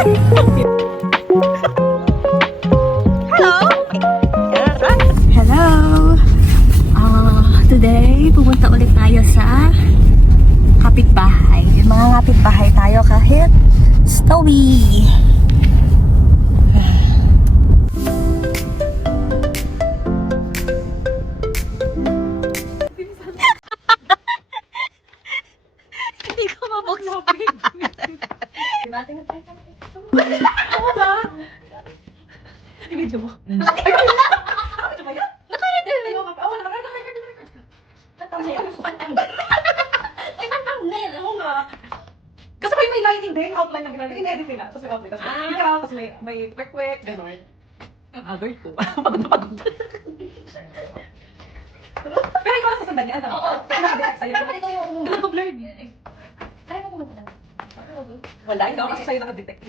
Hello! Today, pupunta ulit tayo sa kapitbahay. Mga kapitbahay tayo kahit snowy. Hindi ko mabuksan. Video mo. Kasi may lighting din, outline na ginagawa. In-edit nila. Tapos may outline. Tapos ikaw, tapos may kwek-kwek, gano'n. Agad ko. Pagod na pagod. Pero ikaw lang sasandan niya, ano? Oo. Naka-detect sa'yo. Ito ko blurred. Try mo pumunta. Wala, ikaw kasi sa'yo naka-detect.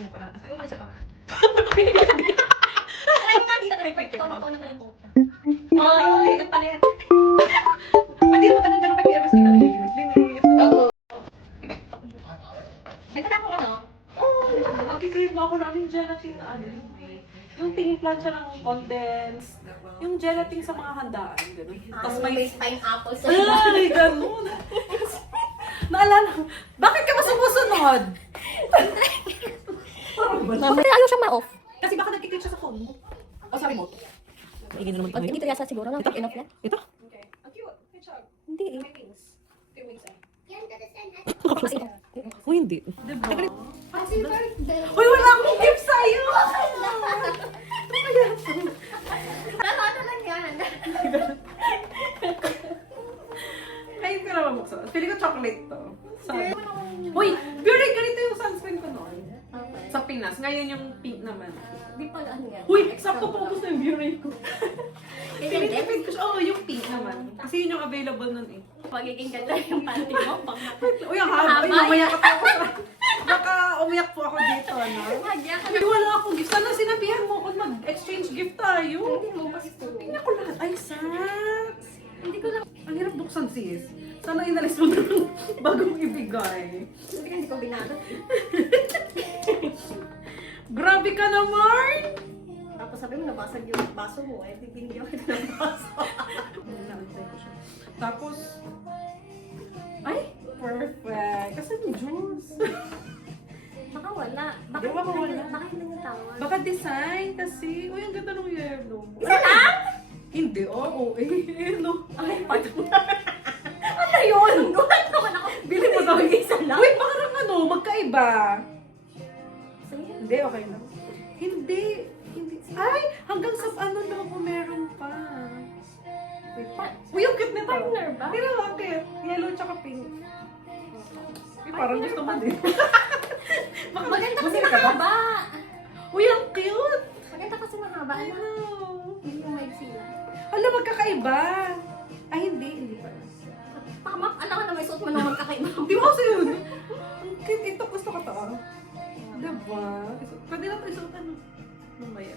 Ay, nga, dito na rin. Ikaw na rin po. Ay, ito pala yan. Hindi mo tanong ganun kay Eros. Ito na ako, ano? Nag-crave na ako namin gelatin na ano. Yung piniplancha ng condensed. Yung gelatin sa mga handaan. Ganun. Tapos may pineapple sa ay, ganun. Naalala, bakit ka ba sumusunod? Bakit ayaw siyang ma-off? Kasi baka nagkiklik siya sa phone mo. O sa remote. Ay, gano'n naman Pag dito yasa siguro, enough na? Ito? Hindi eh. Oh, hindi. Diba? Happy birthday! Uy, wala akong gift sa'yo! Ano lang yan? Ay, hindi ko na mabuksan. Pili ko chocolate to. Uy, pure ganito yung sunscreen ko noon. Sa Pinas. Ngayon yung pink naman. Di pala ano yan. Uy, sakto po ako sa yung Bure ko. Hindi. Pinitipid ko siya. Oo, yung pink naman. Kasi yun yung available nun eh. Magiging ganda yung panty mo. Uy, ang haba. Uy, umiyak ako. Baka umiyak po ako dito, ano? Hadya ka Uy, wala akong gift. Sana sinabihan mo kung mag-exchange gift tayo. Hindi mo mas Tingnan ko lahat. Ay, saks. Hindi ko lang. Ang hirap buksan, sis. Sana inalis mo na lang bago mo ibigay. Hindi ko binalot. Grabe ka naman! Tapos sabi mo, nabasag yung baso mo eh. Binigyan kita ng baso. Naantay ko siya. Tapos, ay, perfect. Kasi may juice. Baka wala. Di ba wala? Baka hindi yung tawag. Baka design kasi. Uy, ang ganda ng yellow. Isa lang? Hindi, oo. No. Ay, pato. Ano yun? Gulat naman ako. Bili mo daw yung isa lang. Uy, parang ano, magkaiba. Sige. Hindi, okay lang. Hindi. Ay, hanggang sa ano daw kung meron pa. Wait, uy, ang cute nito. Partner ba? Hindi na, ang cute. Yellow tsaka pink. Uy, parang gusto mo din. Maganda kasi Bumili ka ba? mahaba. Uy, ang cute. Maganda kasi mahaba. I Ano? know. Hindi yung maiksi lang. Hala, magkakaiba. Ay, hindi pala. Tama, alam ka na may suot mo nung magkakaiba. Di ba kasi yun? Ang cute. Ito, gusto ko to. Diba? Pwede na ito isuot ano. Mamaya.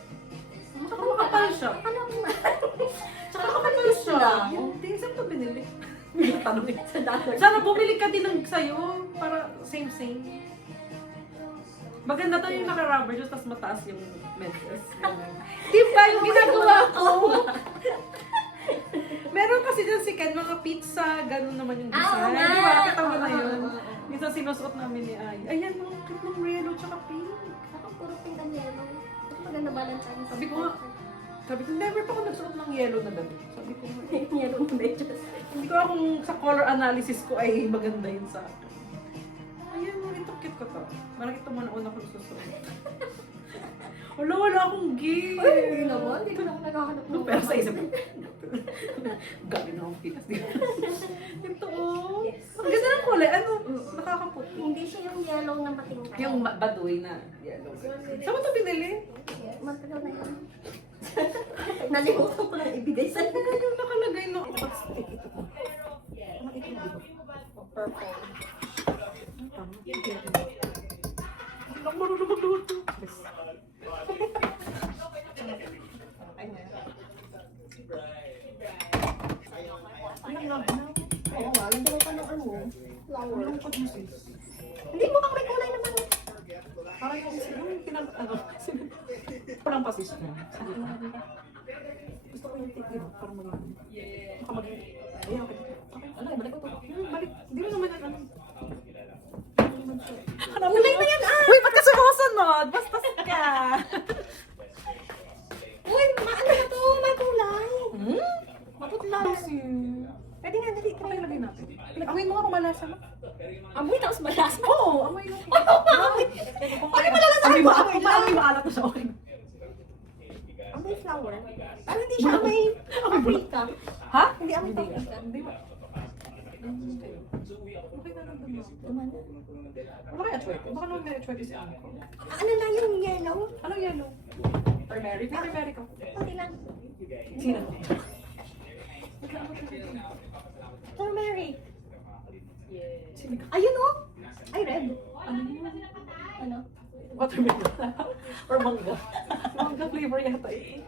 Tsaka makapal siya. Akala ko na. Tsaka makapal siya. Hindi, saan ito binili? Tanong eh. Sa dollar. Sana bumili ka din ng sa'yo. Para same. Maganda to yung naka-rubber juice, tapos mataas yung medals. Diba yung ginagawa ko? Meron kasi dyan si Ken, mga pizza, ganun naman yung design. nga. Diba? Kita mo na yun. Oo. Minsan sinusuot namin ni Ay. Ayan, mga cute ng yellow tsaka pink. Ako puro pink and yellow. Ito maganda Valentine's. Sabi ko nga, never pa ako nagsuot ng yellow na damit. Sabi ko nga, Yellow na medyo. hindi ko alam kung sa color analysis ko ay maganda yun sa akin. Ayan, ito cute ko to. Parang ito muna una kong susuot. Wala akong gift. Ay, hindi naman. Hindi ko na ako naghahanap ng Pero sa isip ko, gabi na akong pitas. Ito oh. Yes. Ang ganda ng kulay. Ano? Nakakaputi. Hindi siya yung yellow na matingkay. Yung baduy na yellow. Saan mo ito binili? Matagal na yun. Nalimutan ko lang ibigay sa Ano yung nakalagay na? purple. Hindi ako marunong magluto. Oo nga, yung ka ng ano, flower. Ano pa sis? Hindi mo kang may kulay naman. Parang yung parang pa sister. Gusto ko yung titi, parang maging. Baka maging. Ay, okay. Ano, balik ko to. Balik. Hindi mo naman ano. Kulay na yan, ah! Uy, ba't ka sumusunod? Basta ka. Uy, maano na to? Makulay. Maputla. Pwede nga, dali. Okay, lagay natin. Amoy mo nga kung malasa mo. Amoy, tapos malas. Oo, amoy mo. Amoy. Bakit malalasahan Amoy mo? mo, Amoy lang. amoy mo alat na siya. Okay. Amoy flower. Ano hindi siya amoy Africa? Ha? Hindi amoy Africa. Hindi ba? Okay na lang dun. Tuman. Wala kaya chwete? Baka naman may chwete si Anko. Ano na yung yellow? Anong yellow? Turmeric? May turmeric ako. Pati lang. Sino? Turmeric. Sino ka? Ayun oh! Ay, red. Ano yun? Ano? Watermelon? Or mangga? Mangga flavor yata eh.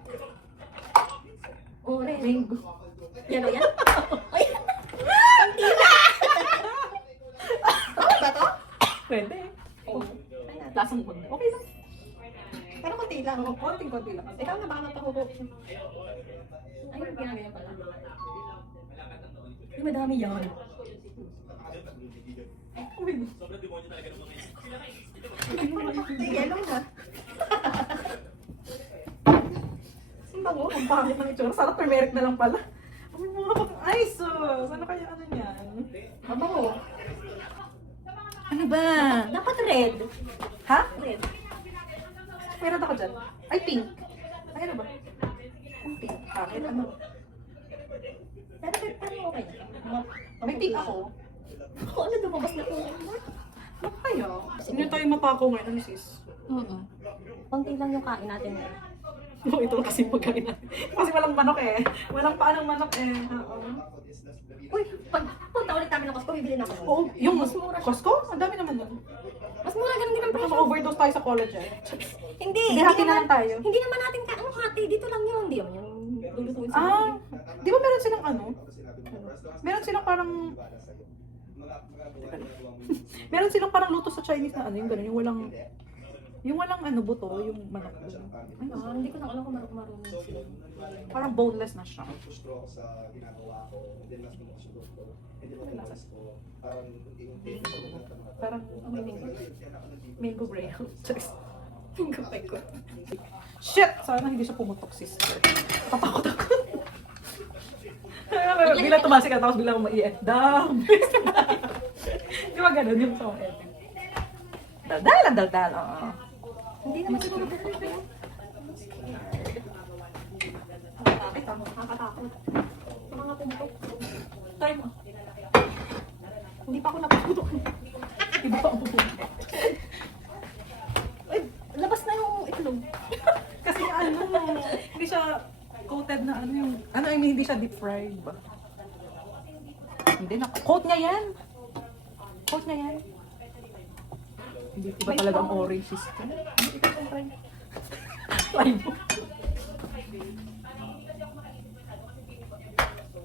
Orange. Mango. Yellow yan? Ay! Ang tila! Tama ba to? Pwede. Oo. Lasang mangga. Okay lang. Pero konti lang. Konting-konti lang. Ikaw na baka mapahubo. Ayun, ginagawa pala. Ay, madami yan. Uy. Ay, yellow na. Ang bango. Ang pangit ng itsura. Sana turmeric na lang pala. Ang mga ay, sus! Ano kaya ano niyan? Mabango. Ano ba? Dapat red. Ha? Red. Meron ako dyan. Ay, pink. Ay, ano ba? Ang pink. Bakit? Ano? Pero ano okay? May pink ako. Ako, ano lumabas na kulay mo? Ano kaya? Hindi tayo mapako ngayon, sis. Konti lang yung kain natin ngayon. No, ito lang kasi pagkain natin. Kasi walang manok eh. Walang paanong manok eh. Oo. Uy, pag punta ulit namin ng Costco, bibili na ako. Oo, yung Mas mura siya. Costco? Ang dami naman yun. Mas mura, ganun din ang Baka presyo. ma-overdose tayo sa college eh. Hindi, Hindi, hati na lang tayo. Hindi naman natin ano hati, dito lang yun. Hindi naman yung lulutuin sa Ah, di ba meron silang ano? Meron silang parang... meron silang parang luto sa Chinese na ano, yung gano'n, yung walang... Yung walang ano, buto, yung manok. Ay, Ah, hindi ko na alam kung marunong sila. parang boneless na siya. gusto ako sa ginagawa ko, and then mas gusto ko, hindi ko nalakas ko, parang unti-unti Parang mango graham. Mango peko. Shit! Sana hindi siya pumutok, sister. Tatakot ako. Bilang tumasi ka, tapos bilang ma-i-end down. Di ba ganun yung sa mga edit? Daldal lang, daldal. Oo. Hindi naman siguro bukas yun. Bakit ah? Nakakatakot. Sa mga pumutok. Try mo. Hindi pa ako napuputok. Iba pa ang pupunta. Uy, labas na yung itlog. Kasi ano, hindi siya coated na ano yung... Ano, I mean, hindi siya deep fried ba? Hindi na. Coat niya yan. Coat niya yan. Hindi ba talaga ang orange system? Ano, ikaw ang try. Try mo.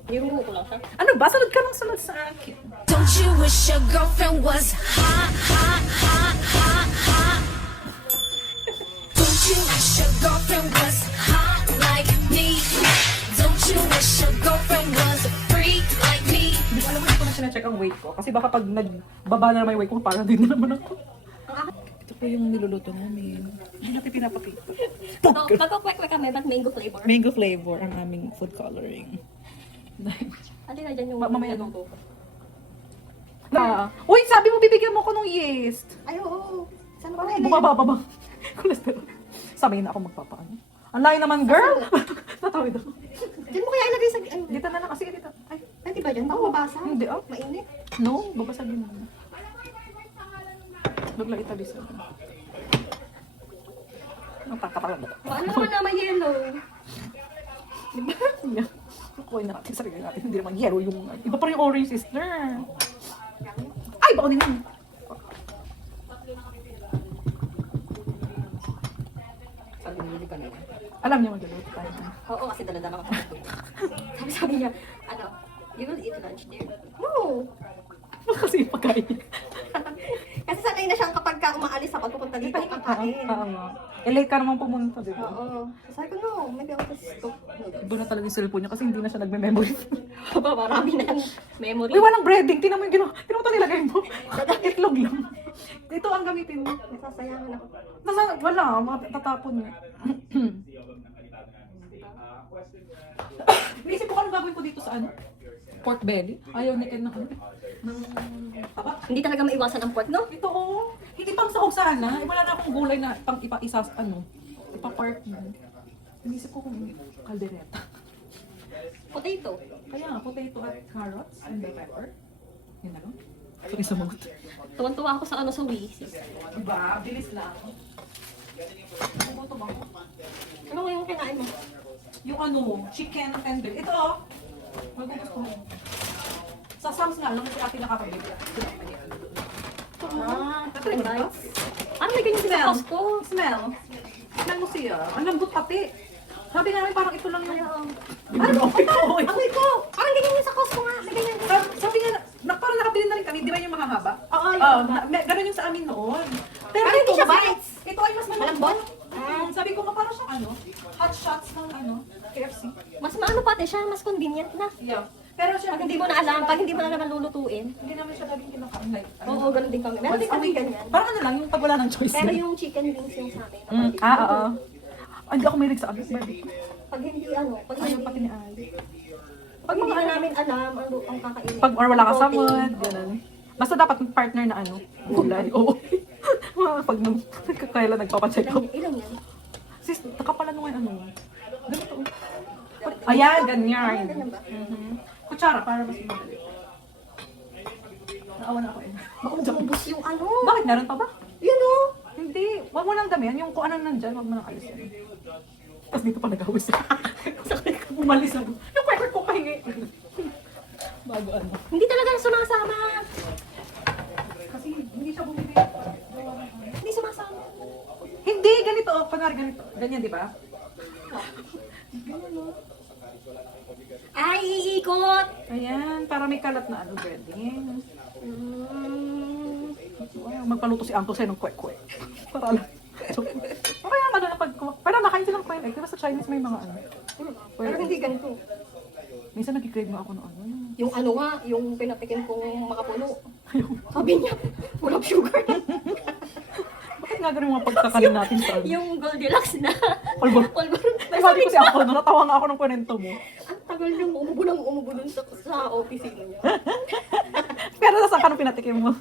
Iruho ko lang siya. Ano ba? Sunod ka ng sunod sa akin. Don't you wish your girlfriend was hot, hot, hot, hot, hot? Don't you wish your girlfriend was hot like me? Don't you wish your girlfriend was a freak like me? Hindi ko alam kung na sinecheck ang weight ko. Kasi baka pag nagbaba na naman yung weight ko, parang din na naman ako. Ito po yung niluluto namin. Hindi natin pinapakita. Pagkakwek-kwek kami, ba't mango flavor? Mango flavor ang aming food coloring. Ate na dyan yung... Mamaya luto ko. Uy, sabi mo bibigyan mo ko ng yeast. Ay, oo. Saan ba kayo? Bumababa. Cholesterol. Sabay na ako magpapaano. Ang layo naman, girl! Natawid ako. Diyan mo kaya ilagay sa... Ano? Dito na lang. Kasi dito. Ay, Pwede ba dyan? Baka mabasa. hindi ah. Mainit. No, babasagin mo. Naglang itabi sa akin. Nakakapalan ba? Paano naman na may yellow? Diba? Yeah. Kukuha na natin sarili natin. Hindi naman yellow yung... Iba pa rin yung orange, sister. Ay, bako nila. Sabi niya, ka na. Alam niya magluluto tayo. Oo, kasi dala-dala ka. Sabi niya, ano, you will eat lunch there. No! Kasi yung pagkain niya. Kasi sanay na siyang kapag ka kaya umaalis ako pupunta dito kakain. Oo nga. Eh, late ka naman pumunta, di ba? Oo. Sabi ko, no, maybe ako gusto. Iba na talaga yung cellphone niya kasi hindi na siya nagme-memory. Aba, marami na yung memory. Uy, walang breading. Tinan mo yung ginawa. Tinan mo ito nilagay mo. Itlog lang. Ito ang gamitin mo. Nasasayangan ako. Wala, matatapon niya. Naisip ko anong gagawin ko dito sa ano? Pork belly. Ayaw ni Ken ng ano? Ng taba. Hindi talaga maiwasan ang pork, no? Ito oh. Hindi pang sahog sana. Eh, wala na akong gulay na pang ipa-isa ano. Ipa-park mo. Naisip ko kung kaldereta. Potato. Kaya nga, potato at carrots and bell pepper. Yun na lang. Sorry sa mga. Tuwan-tuwa ako sa ano sa Wheaties. Diba? Bilis lang. Ano ba? Ano yung kinain mo? Yung ano, chicken tender. Ito oh. Magugusto mo. Sa Sam's nga lang kasi ate nakakabili. Ah, Try mo na to? Parang may ganyan sa Smell. Costco. Smell. Smell mo siya. Ang lambot pati. Sabi namin parang ito lang yung... Ano? Amoy ko! Parang ganyan yung sa Costco nga. May ganyan. Sabi nga, parang nakabili na rin kami. Di ba yung mahahaba? Oo, Ganun yung sa amin noon. Pero Parang hindi ito siya kasi- bites. Ito ay mas Malambot? malambot. Sabi ko nga parang siyang ano, hot shots ng ano, KFC. Mas maano pati siya, mas convenient na. Yeah. Pero siya, Pag hindi mo na alam, pag hindi mo na naman lulutuin. Hindi naman siya laging kinakain. Like, Oo, ganun din kami. Meron din kami ganyan. Parang ano lang, yung pag wala ng choice. Pero na. yung chicken wings yung sa amin. Oo. Hindi ako mahilig sa abis barbecue. Pag hindi ano, pag Ayaw hindi, pati ni Ay. pag hindi na namin alam ano ang kakainin. Pag or wala ka sa Protein. mood, ganun. Basta dapat partner na ano, gulay. Oo. Pag nagkakaila nagpapacheck up. Ilan yan? Sis, nakapala nung ano. Ganito. Ayan, ganyan. Ganyan ba? Kutsara, para mas madali. Naawa na ako eh. Maubos yung ano. Bakit? Meron pa ba? Yun o. Hindi. Wag mo nang damihan. Yung kung ano nandyan, wag mo nang alisin. Tapos dito pa nag-awis ako. Sakay ka, umalis ako. Yung pepper ko pahingi. Bago ano. Hindi talaga sumasama. Kasi hindi siya bumili. Hindi sumasama. Hindi, ganito. Oh, kunwari ganito. Ganyan, di ba? Ay, iikot. Ayan, para may kalat na ano, breading. Mm. Wow, magpaluto si Uncle Sen ng kwek-kwek. Para lang. So, kaya ano na pag... Pero nakain silang kwek. Diba sa Chinese may mga ano? Pero hindi ganito. Minsan nag-crave mo ako ng ano. Yung ano nga, yung pinatikin kong makapuno. Sabi niya, full of sugar. Bakit nga ganun mga pagkakalim natin sa ano? Yung Goldilocks na. Polvo. Polvo. Nasabi ko si Uncle, no? Natawa nga ako ng kwento mo. Ang tagal niyang umubo dun sa opisina niya. Pero saan ka nung pinatikim mo?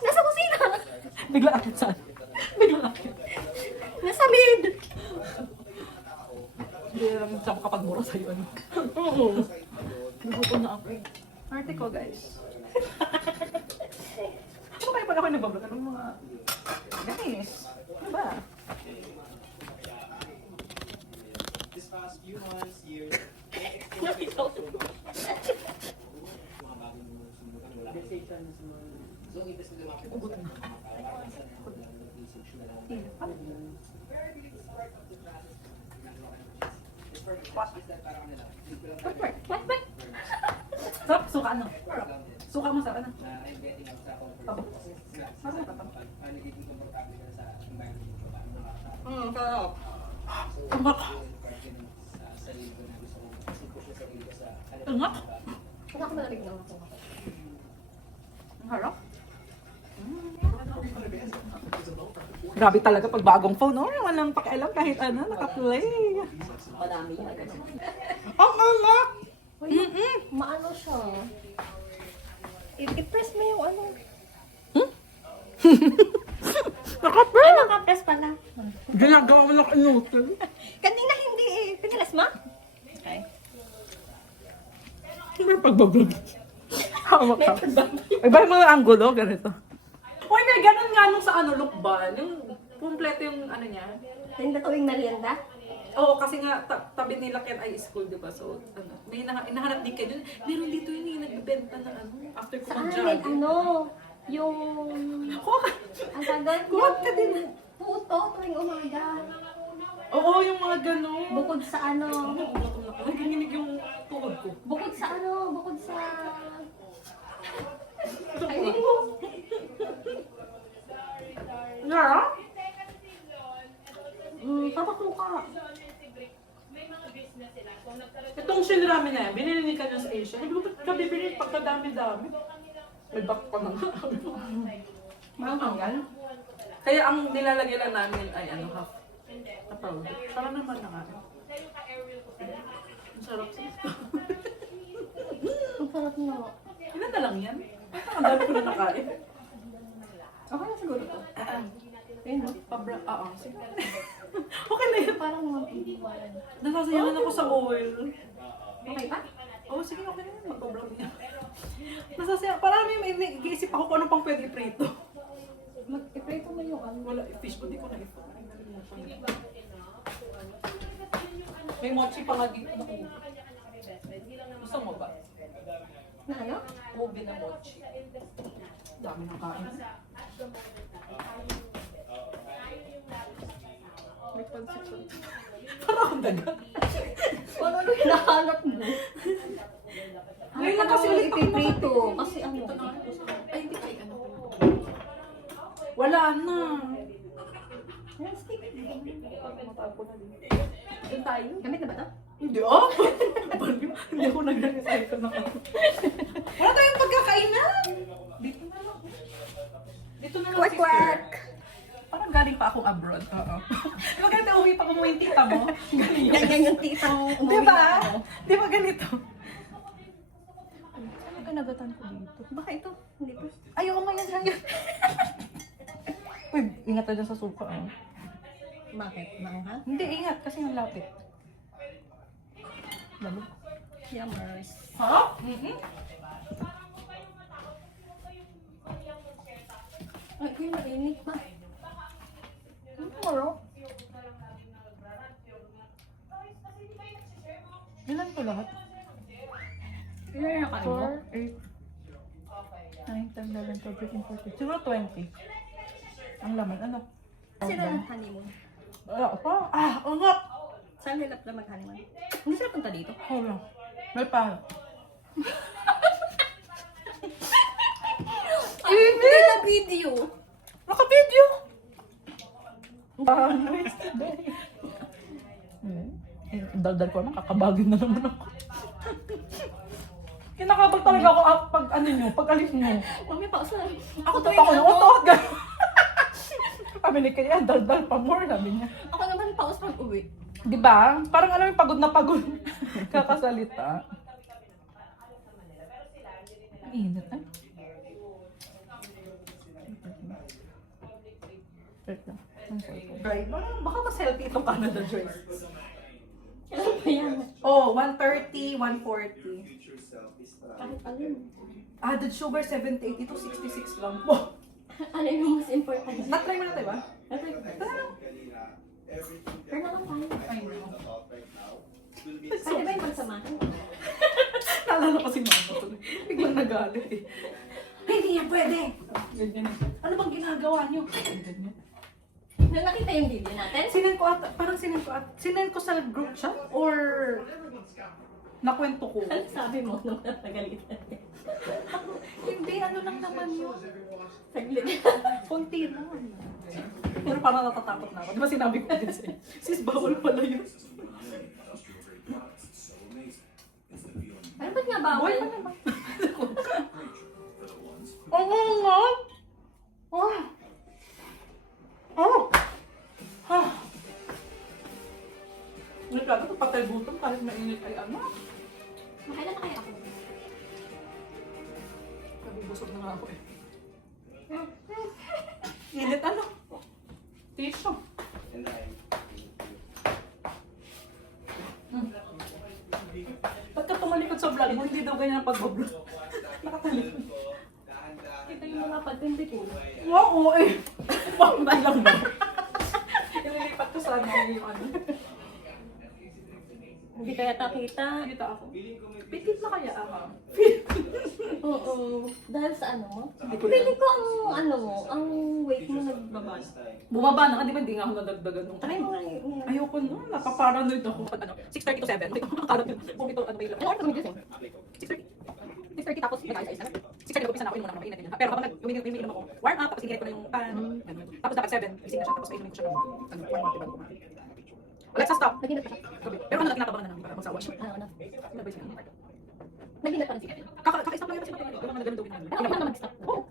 Nasa kusina. Bigla akit saan? Bigla akit. Nasa mid. Hindi lang siya makapagmura sa'yo. Ano? Oo. Nagutom na ako. Arte ko, guys. Ano kaya pala ako nagbablog? Anong mga... Guys, ano ba? This past few months, years, Nakita ko. Ugot na. What? Sarap, suka ano? Suka mo sa ano? Tabo. Sarap ka tabo. Sarap. Tungak. Tungak? Wala ko malamig na ako. Ang harap. Grabe talaga pag bagong phone. Oh, walang pakialam kahit ano, naka-play. Madami yan. Ang alak! Maano siya? I-press mo yung ano. Naka-play! Ay, naka-press pala. Ginagawa mo ng inutil. Kanina hindi eh. Pinalas mo? Okay. May pagbablog. Hawak ka. Iba yung mga angulo, ganito. Uy, may ganun nga nung sa ano, lukban. Yung kumpleto yung ano niya. Tinda tuwing merienda. Oo, kasi nga tabi nila Ken ay school, di ba? So, ano, may hinahanap din kayo. Meron dito yun yung nagbibenta ng ano, after ko Sa amin, mag-jogging. ano, yung... Kuha ka. Ang tagod Kuha ka din. Puto tuwing umaga. Oo, yung mga gano'n. Bukod sa ano, Nagiginig yung tuhod ko. bukod sa ano, bukod sa... Yeah? Sarap suka. Itong shinramen na yan, binili ni Kanya sa Asia. Sabi ko, ba't ka bibili pagkadami-dami? May back pa na nga. Maanghang yan. Kaya ang nilalagyan lang namin ay ano, half na powder. Para naman na nga. Ang sarap sa ito. Ang sarap nga. Ilan na lang yan? Ang dami ko na nakain. Okay na siguro to. Ayun, no? Oo, sige. Okay na yan. Parang mga pidiwan. Nasasayangan ako sa oil. Okay pa? Oo, sige, okay na yan. Mag-brown yan. Nasasayangan. Parang may nag-iisip ako kung ano pang pwede prito. Mag-iprito mo yung ano. Wala, fish ko, di ko na ito. May mochi pa nga dito. Gusto mo ba? Na ano? Ubi na mochi. Dami ng kain. May pansit ko. Parang akong dagat. Ano hinahanap mo? Ngayon lang kasi ulit ako ipiprito. Kasi ano? Ay, hindi kayo ano. Wala na. Ayan, stick. Matapo na din. Doon tayo. Gamit na ba ito? Hindi, oh! Hindi ako nag-recycle na ako. Wala tayong pagkakainan! Dito na lang. Dito na lang. Quack, sister. quack. Parang galing pa akong abroad. Oo. Di ba ganito uwi pa kung yung tita mo? Galing yun. Ganyan yung titang umuwi. Di ba? Di ba ganito? Ano ganagatan ko dito? Baka ito. Hindi pa. Ayoko nga yan. Uy, ingat na dyan sa suka. Ah. Bakit? Maanghang? Hindi, ingat kasi ang lapit. Lalo. Yummers. Ha? Mm-hmm. Ay, ito yung mainit pa. Maro. Ilan to lahat? Ilan yung nakain mo? 4, 8, 9, 10, 11, 12, 13, 14. Siguro 20. Ang laman, ano? Sila ng honeymoon. Wala pa. Ah, ungat! Saan nila pala mag-honeymoon? Hindi sila punta dito? Hold on. May pa. Ay, hindi na video. Naka-video! Daldal ko naman, kakabagin na naman ako. Kinakabag talaga ako pag ano nyo, pag alis nyo. Mami, pausa. Ako to ako ng utot. Sabi ni Kaya, daldal pa more, sabi niya. Ako naman paus pag uwi. Di ba? Parang alam mo, pagod na pagod. Kakasalita. Ang init eh. Wait lang. Ang cellphone. Dry. Baka mas healthy itong Canada Dry. Ano pa yan? Oh, 130, 140. Future self is Kahit alin. Added sugar 780 to 66 lang po. Ano yung mas important? Na-try mo na tayo ba? Natry ko ba? kanina, everything Pero na lang tayo. I'm worried about right now will be Pwede ba yung magsamahan? Naalala ko si mama tuloy. Biglang nagalit eh. Hindi yan pwede! Ganyan eh. Ano bang ginagawa niyo? Ganyan. Nung nakita yung video natin? Sinend ko sa group chat or nakwento ko. Ano sabi mo nung natagalitan? Hindi, ano lang naman yun. Saglit. Konti lang. Pero parang natatakot na ako. Di ba sinabi ko din sa'yo? Sis, bawal pala yun. Ano ba't nga bawal? Boy, ano ba? Oo nga! Oh! Oh! Ha! Nagkado ko patay butong kahit mainit ay ano. Makailan na kaya ako? Nabubusog na nga ako eh. Init ano? Tissue. and I Ba't ka tumalikod sa vlog mo? Hindi daw ganyan ang pag-vlog. Nakatalikod. Kita yung mga pagtindi ko. Oo eh. Bakit lang ba? Ililipat ko sana yung ano. Hindi kaya takita. Kita ako. Pitit na kaya ako. Oo. Dahil sa ano? Hindi ko Pili lang. ko ang ang weight mo nagbaba. Bumaba na ka, di ba? Hindi nga ako nadagdagan nung Try mo nga yun. ayoko na, napaparanoid ako. Pag ano, 6:30 to 7. Parang bumito, ano ba yung Ano oras mo gising? 6:30. 6:30 tapos mag-ayos na. 6:30 nag-upisa na ako, muna ako mainit ganyan. Pero habang umiinom ako, warm up, tapos ikinit ko na yung pan, ganun. Tapos dapat 7, gising na siya, tapos kainin ko siya ng warm up, diba? Alexa, stop! Nag-init pa siya. Gabi. Pero ano na kinakabahan na namin para magsawa siya. Ano? Ano ba siya? Nag-init pa rin siya. Kaka-stop lang yun kasi natin. Yung mga ganun gawin namin. Ano naman mag-stop? Oo.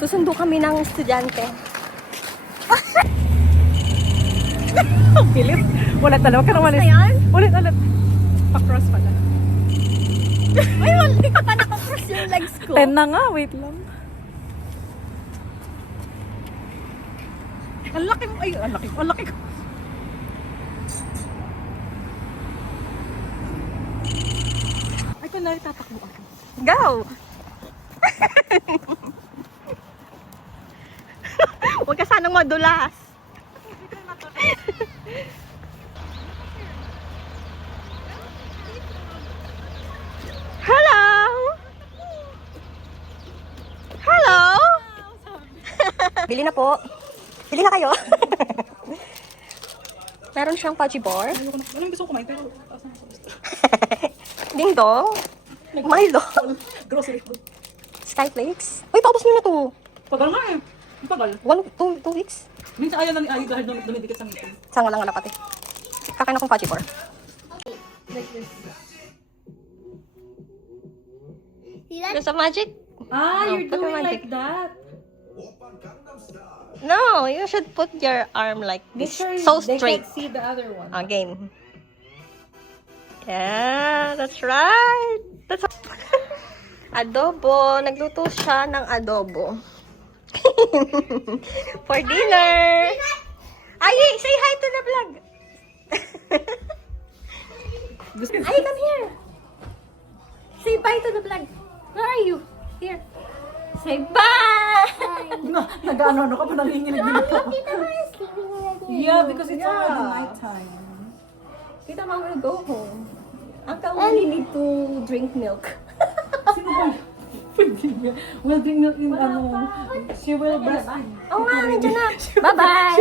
Susundo kami ng estudyante. Ang bilis. Ulit alam ka naman. Ano yan? Ulit. Pa-cross pala. Ay, wala ka pa nakakross yung legs ko. 10 na nga, wait lang. Ang laki mo. Ay, ang laki ko. Ay, kunwari tatakbo ako. Go! Huwag ka sanang madulas. Hello! Hello! Bili na po. Bili na kayo. Meron siyang Paji bar. Ayoko na. Anong gusto ko kumain? Pero, taas na ako. Ding dong. Milo. Grocery. Skyflakes. Uy, paubos nyo na to. Pagal nga eh. Ang pagal. 2 weeks. Minsan ayaw na ni Ayo dahil dumidikit sa ngipin. Saan lang pati. Kakain akong Paji bar. There's a magic. Ah, No, you're put doing your magic. like that. No, you should put your arm like Make this. sure So they straight. can't see the other one. Again. Yeah, that's right. That's adobo. Nagluto siya ng adobo. For dinner. Ay, say hi to the vlog. Ay, come here. Say bye to the vlog. Where are you? Here. Say bye. Nag-ano ka pa nanginginig dito. Yeah, because it's already nighttime. Tita Mom will go home. Uncle only need to drink milk. Sino ba yun? Pwede niya. Well, din in ano, she will breastfeed. Oo nga, nandiyan na. Bye-bye.